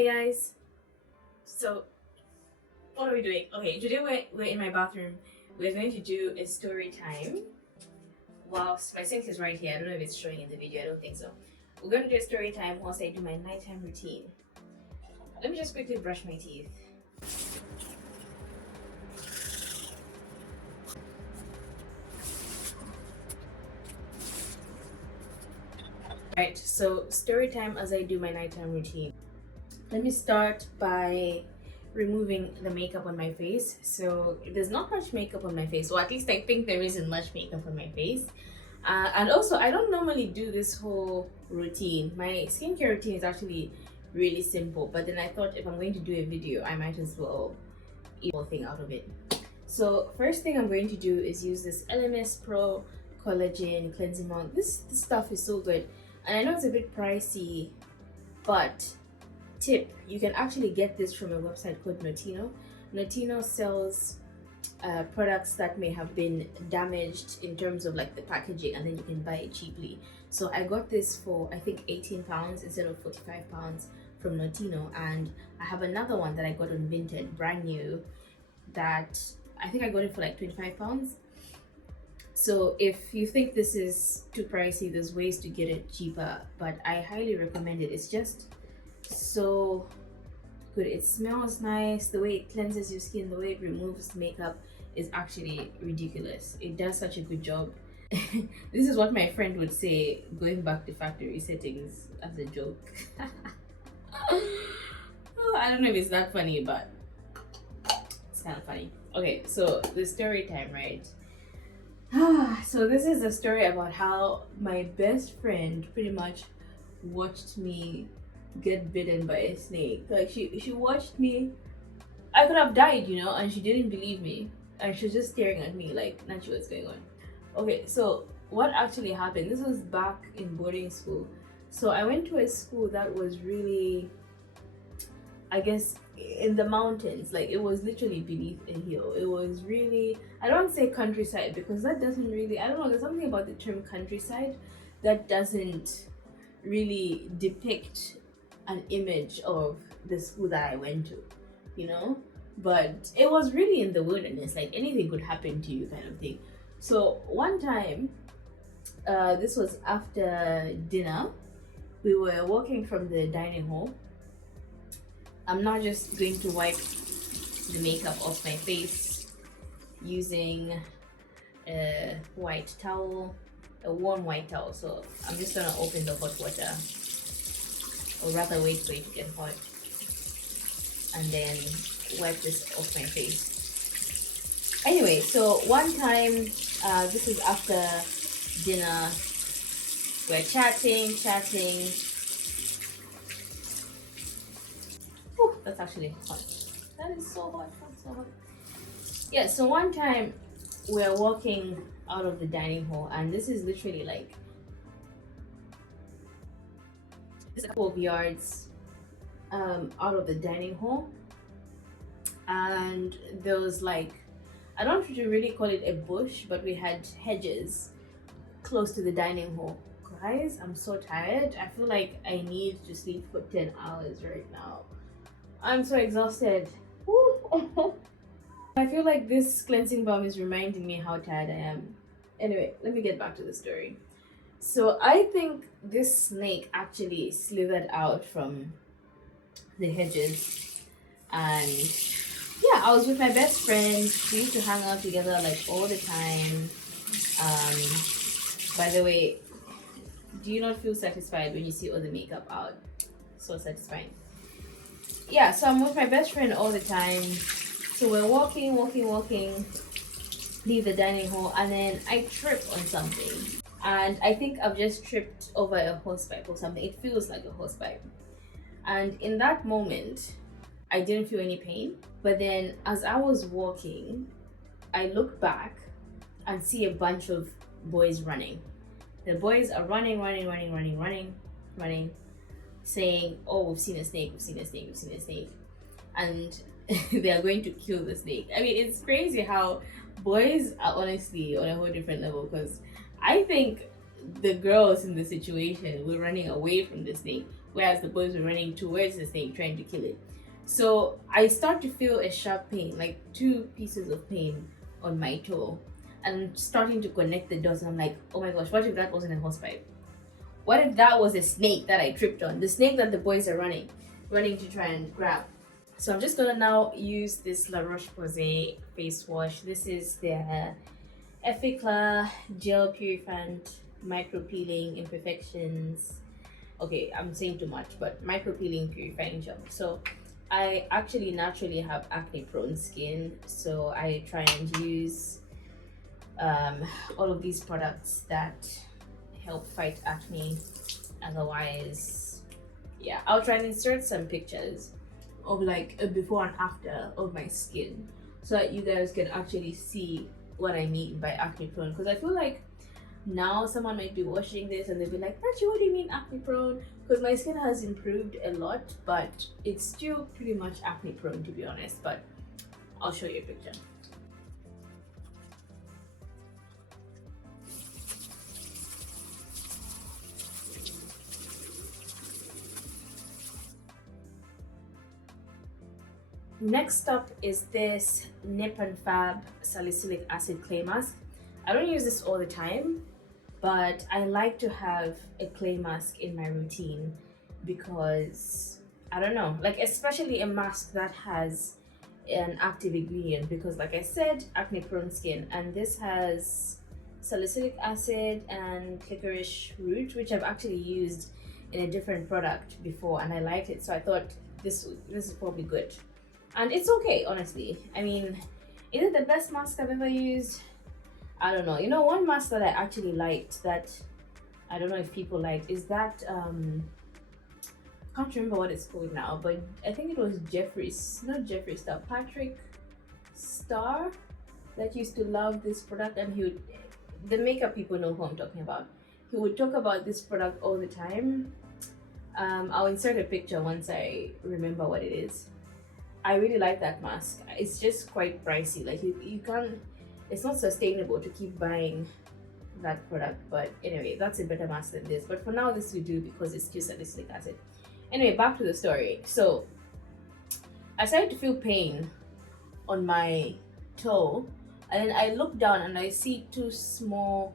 Hey guys, so what are we doing? Okay, today we're in my bathroom. We're going to do a story time whilst my sink is right here. I don't know if it's showing in the video, I don't think so. We're going to do a story time whilst I do my nighttime routine. Let me just quickly brush my teeth. Alright, so story time as I do my nighttime routine. Let me start by removing the makeup on my face. So there's not much makeup on my face, or at least I think there isn't much makeup on my face. And also, I don't normally do this whole routine. My skincare routine is actually really simple, but then I thought if I'm going to do a video, I might as well eat the whole thing out of it. So first thing I'm going to do is use this Elemis Pro-Collagen cleansing milk. This stuff is so good, and I know it's a bit pricey, but tip, you can actually get this from a website called Notino. Notino sells products that may have been damaged in terms of like the packaging, and then you can buy it cheaply. So I got this for I think £18 instead of £45 from Notino, and I have another one that I got on Vinted, brand new, that I think I got it for like £25. So if you think this is too pricey, there's ways to get it cheaper, but I highly recommend it. It's just so good. It smells nice, the way it cleanses your skin, the way it removes makeup is actually ridiculous. It does such a good job. This is what my friend would say, going back to factory settings, as a joke. Oh, I don't know if it's that funny, but it's kind of funny. Okay, so the story time, right? So this is a story about how my best friend pretty much watched me get bitten by a snake. Like she watched me. I could have died, you know, and she didn't believe me, and she was just staring at me like not sure what's going on. Okay, so what actually happened, this was back in boarding school. So I went to a school that was really, I guess, in the mountains. Like it was literally beneath a hill. It was really, I don't want to say countryside because that doesn't really, I don't know, there's something about the term countryside that doesn't really depict an image of the school that I went to, you know. But it was really in the wilderness, like anything could happen to you kind of thing. So one time, this was after dinner, we were walking from the dining hall. I'm not just going to wipe the makeup off my face using a white towel, a warm white towel. So I'm just gonna open the hot water, or rather wait for it to get hot, and then wipe this off my face. Anyway, so one time, this is after dinner, we're chatting. Whew, that's actually hot. That is so hot, so hot. Yeah, so one time we're walking out of the dining hall, and this is literally like, a couple of yards out of the dining hall, and there was like, I don't really call it a bush, but we had hedges close to the dining hall. Guys, I'm so tired. I feel like I need to sleep for 10 hours right now. I'm so exhausted. I feel like this cleansing balm is reminding me how tired I am. Anyway, let me get back to the story. So I think this snake actually slithered out from the hedges, and yeah, I was with my best friend. We used to hang out together like all the time. By the way, do you not feel satisfied when you see all the makeup out? So satisfying. Yeah, so I'm with my best friend all the time. So we're walking, leave the dining hall, and then I trip on something. And I think I've just tripped over a hosepipe or something. It feels like a hosepipe. And in that moment, I didn't feel any pain. But then as I was walking, I look back and see a bunch of boys running. The boys are running, saying, oh, we've seen a snake. And they are going to kill the snake. I mean, it's crazy how boys are honestly on a whole different level, because I think the girls in the situation were running away from the snake. whereas the boys were running towards the snake trying to kill it. So I start to feel a sharp pain, like 2 pieces of pain on my toe, and I'm starting to connect the dots. And I'm like, oh my gosh, what if that wasn't a hosepipe? What if that was a snake that I tripped on? The snake that the boys are running to try and grab. So I'm just gonna now use this La Roche-Posay face wash. This is their Effaclar gel purifying micro peeling imperfections. Okay, I'm saying too much, but micro peeling purifying gel. So I actually naturally have acne prone skin, so I try and use all of these products that help fight acne. Otherwise, yeah, I'll try and insert some pictures of like a before and after of my skin so that you guys can actually see what I mean by acne prone, because I feel like now someone might be watching this and they'll be like, Archie, what do you mean acne prone? Because my skin has improved a lot, but it's still pretty much acne prone, to be honest. But I'll show you a picture. Next up is this Nip and Fab Salicylic Acid Clay Mask. I don't use this all the time, but I like to have a clay mask in my routine because, I don't know, like especially a mask that has an active ingredient, because like I said, acne prone skin, and this has salicylic acid and licorice root, which I've actually used in a different product before and I liked it, so I thought this is probably good. And it's okay, honestly. I mean, is it the best mask I've ever used? I don't know. You know, one mask that I actually liked that I don't know if people liked is that I can't remember what it's called now, but I think it was Jeffree Star, Patrick Star, that used to love this product, and he would, the makeup people know who I'm talking about. He would talk about this product all the time. I'll insert a picture once I remember what it is. I really like that mask. It's just quite pricey. Like you can't, it's not sustainable to keep buying that product. But anyway, that's a better mask than this. But for now, this we do because it's just salicylic acid. Anyway, back to the story. So I started to feel pain on my toe, and then I look down and I see 2 small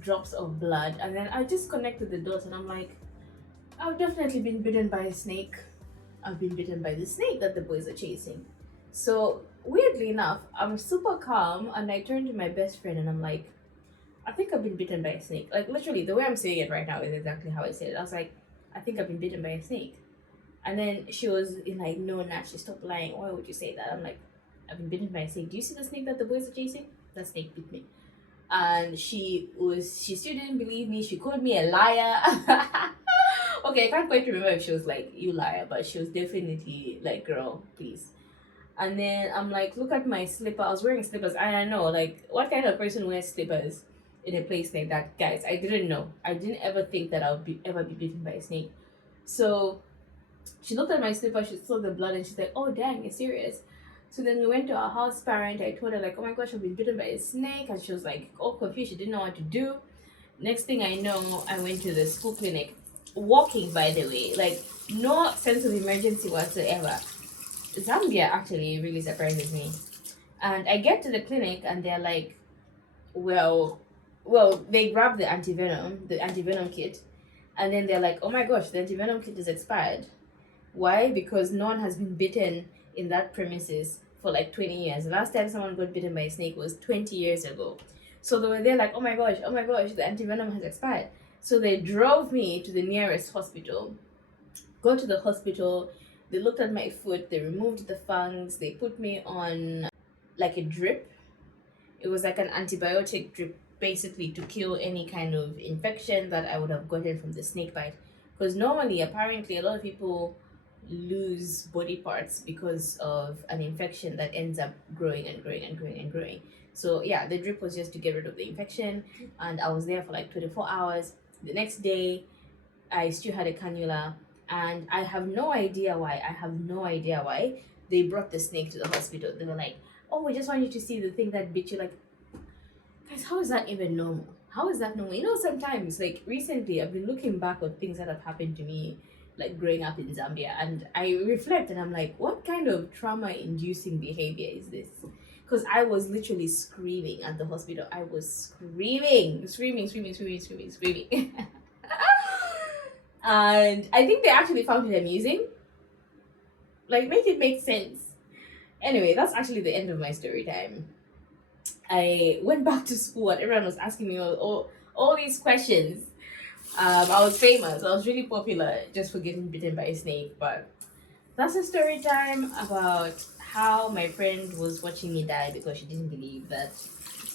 drops of blood, and then I just connected the dots, and I'm like, I've definitely been bitten by a snake. I've been bitten by the snake that the boys are chasing. So weirdly enough, I'm super calm and I turn to my best friend and I'm like, I think I've been bitten by a snake. Like literally the way I'm saying it right now is exactly how I said it. I was like, I think I've been bitten by a snake. And then she was like, no, Nash, stop lying. Why would you say that? I'm like, I've been bitten by a snake. Do you see the snake that the boys are chasing? That snake bit me. And she still didn't believe me. She called me a liar. Okay, I can't quite remember if she was like, you liar, but she was definitely like, girl, please. And then I'm like, look at my slipper. I was wearing slippers, and I know, like, what kind of person wears slippers in a place like that? Guys, I didn't know. I didn't ever think that I would ever be bitten by a snake. So she looked at my slipper, she saw the blood, and she's like, oh, dang, you're serious. So then we went to our house parent. I told her, like, oh my gosh, I've been bitten by a snake. And she was like, all confused. She didn't know what to do. Next thing I know, I went to the school clinic. Walking, by the way, like no sense of emergency whatsoever. Zambia actually really surprises me. And I get to the clinic and they're like, well, they grab the antivenom kit, and then they're like, oh my gosh, the antivenom kit is expired. Why? Because no one has been bitten in that premises for like 20 years. The last time someone got bitten by a snake was 20 years ago. So they were there like, oh my gosh, the antivenom has expired. So they drove me to the nearest hospital. Go to the hospital, they looked at my foot, they removed the fangs, they put me on like a drip. It was like an antibiotic drip, basically to kill any kind of infection that I would have gotten from the snake bite. Because normally, apparently, a lot of people lose body parts because of an infection that ends up growing and growing and growing and growing. So yeah, the drip was just to get rid of the infection, and I was there for like 24 hours. The next day, I still had a cannula, and I have no idea why. They brought the snake to the hospital. They were like, oh, we just want you to see the thing that bit you. Like, guys, how is that even normal? How is that normal? You know, sometimes, like recently, I've been looking back on things that have happened to me like growing up in Zambia, and I reflect and I'm like, what kind of trauma-inducing behavior is this? Because I was literally screaming at the hospital. I was screaming. And I think they actually found it amusing. Like, make it make sense. Anyway, that's actually the end of my story time. I went back to school and everyone was asking me all these questions. I was famous. I was really popular just for getting bitten by a snake. But that's a story time about how my friend was watching me die because she didn't believe that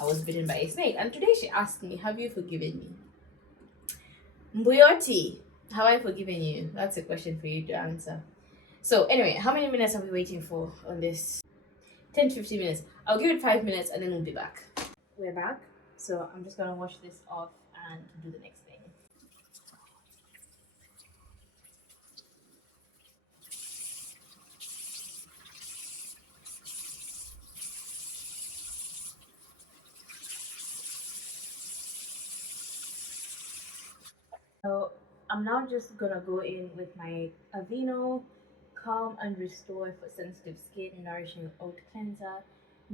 I was bitten by a snake. And today she asked me, have you forgiven me? Mbuyoti, have I forgiven you? That's a question for you to answer. So anyway, how many minutes are we waiting for on this? 10 to 15 minutes. I'll give it 5 minutes and then we'll be back. We're back. So I'm just gonna wash this off and do the next thing. So I'm now just gonna go in with my Aveeno Calm and Restore for Sensitive Skin Nourishing Oat Cleanser.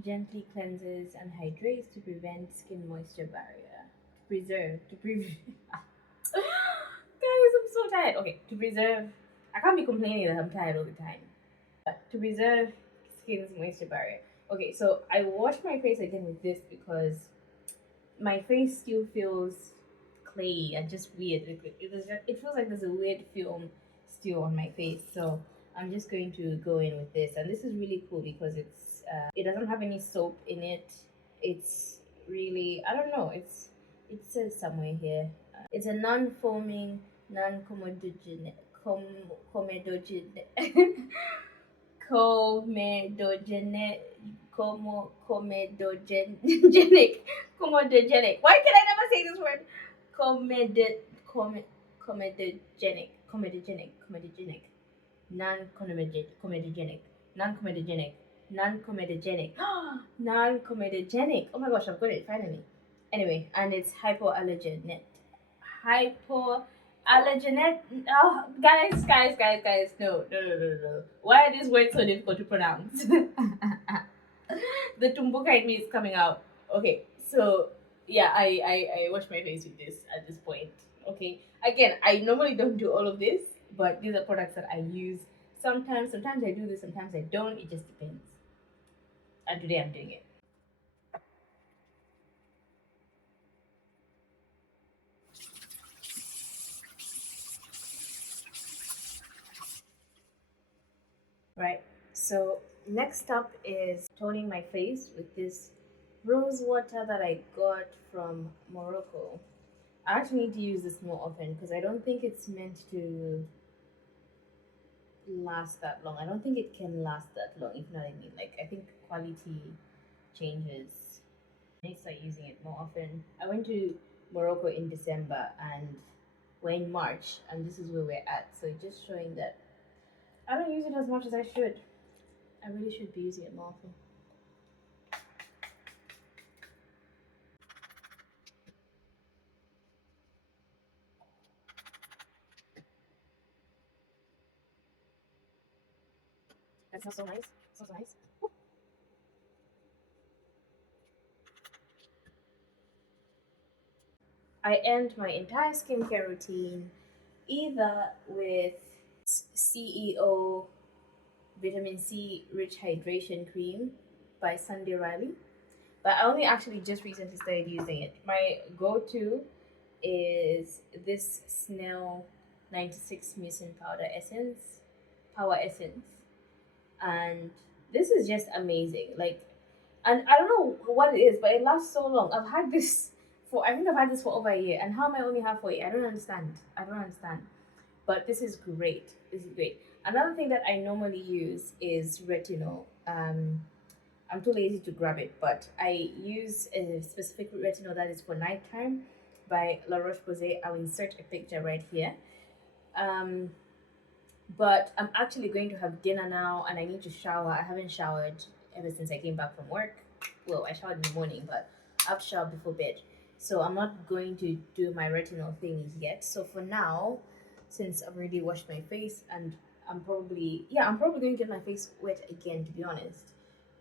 Gently cleanses and hydrates to prevent skin moisture barrier. To preserve. Guys, I'm so tired. Okay, to preserve. I can't be complaining that I'm tired all the time. To preserve skin's moisture barrier. Okay, so I wash my face again with this because my face still feels clayey and just weird. It feels like there's a weird film still on my face. So I'm just going to go in with this, and this is really cool because it doesn't have any soap in it. It's really, I don't know. It says somewhere here. It's a non-foaming, non-comedogenic, comedogenic, comedogenic, comedogenic. Why can I never say this word? Comedi, comedogenic, non-comedogenic, non-comedogenic, non-comedogenic, non-comedogenic. Oh my gosh, I've got it finally. Anyway, and it's hypoallergenic. Hypoallergenic. Oh, guys. No. Why are these words so difficult to pronounce? The Tumbuka in me is coming out. Okay, so yeah, I wash my face with this at this point. Okay, again, I normally don't do all of this, but these are products that I use sometimes. Sometimes I do this, sometimes I don't. It just depends. And today I'm doing it. Right. So next up is toning my face with this rose water that I got from Morocco. I actually need to use this more often because I don't think it's meant to last that long. I don't think it can last that long, if you know what I mean. Like, I think quality changes. I need to start using it more often. I went to Morocco in December and we're in March, and this is where we're at. So it's just showing that I don't use it as much as I should. I really should be using it more often. That smells so nice. Smells so nice. I end my entire skincare routine either with CEO Vitamin C Rich Hydration Cream by Sunday Riley, but I only actually just recently started using it. My go-to is this Snail 96 Mucin Powder Essence, Power Essence, and this is just amazing. Like, and I don't know what it is, but it lasts so long. I think I've had this for over a year, and how am I only halfway? I don't understand. But this is great. Another thing that I normally use is retinol. I'm too lazy to grab it, but I use a specific retinol that is for nighttime by La Roche-Posay. I'll insert a picture right here. But I'm actually going to have dinner now and I need to shower. I haven't showered ever since I came back from work. Well, I showered in the morning, but I've showered before bed. So I'm not going to do my retinol thing yet. So for now, since I've already washed my face, and I'm probably going to get my face wet again, to be honest,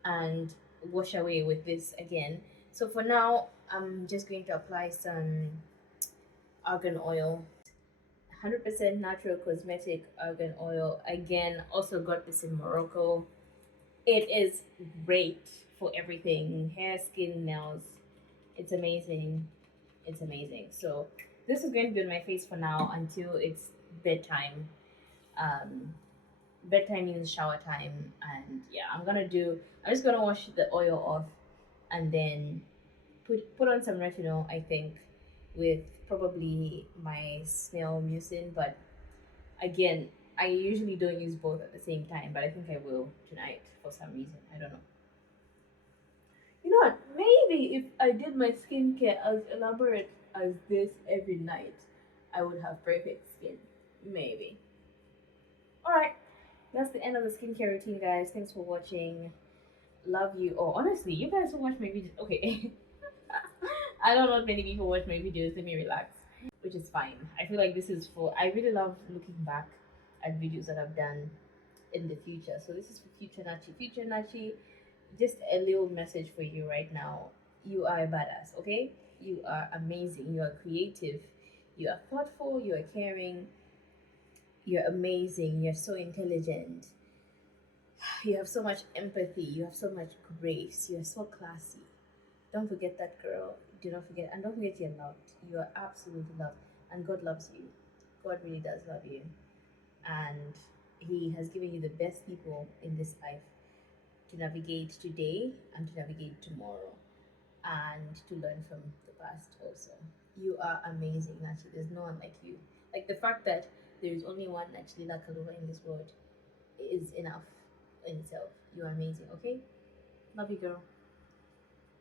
and wash away with this again. So for now, I'm just going to apply some argan oil, 100% natural cosmetic argan oil. Again, also got this in Morocco. It is great for everything, hair, skin, nails. It's amazing. It's amazing. So this is going to be on my face for now until it's bedtime. Um, bedtime means shower time, and yeah, I'm just gonna wash the oil off, and then put on some retinol, I think, with probably my snail mucin. But again, I usually don't use both at the same time, but I think I will tonight for some reason. I don't know. You know what? Maybe if I did my skincare as elaborate as this every night, I would have perfect skin. Maybe. Alright, that's the end of the skincare routine, guys. Thanks for watching. Love you. Oh, honestly, you guys who watch my videos. Okay. I don't know if many people watch my videos. Let me relax. Which is fine. I feel like this is for. I really love looking back at videos that I've done in the future. So this is for future Nachi. Future Nachi, just a little message for you right now. You are a badass, okay? You are amazing. You are creative. You are thoughtful. You are caring. You're amazing. You're so intelligent. You have so much empathy. You have so much grace. You're so classy. Don't forget that, girl. Do not forget. And don't forget you're loved. You are absolutely loved. And God loves you. God really does love you. And He has given you the best people in this life to navigate today and to navigate tomorrow and to learn from the past also. You are amazing, Actually, there's no one like you. Like the fact that there is only one actually Kalova in this world is enough in itself. You are amazing, okay? Love you, girl.